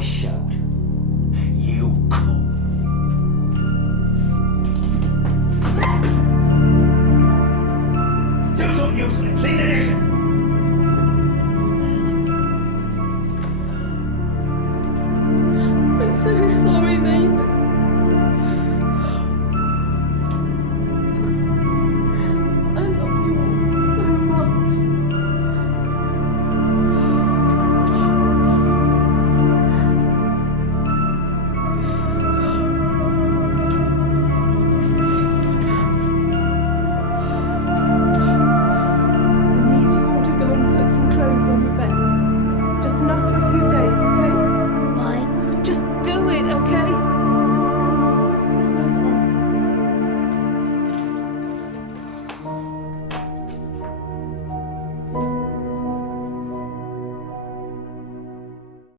I showed. You could. Do something useful and clean the dishes. I'm so sorry.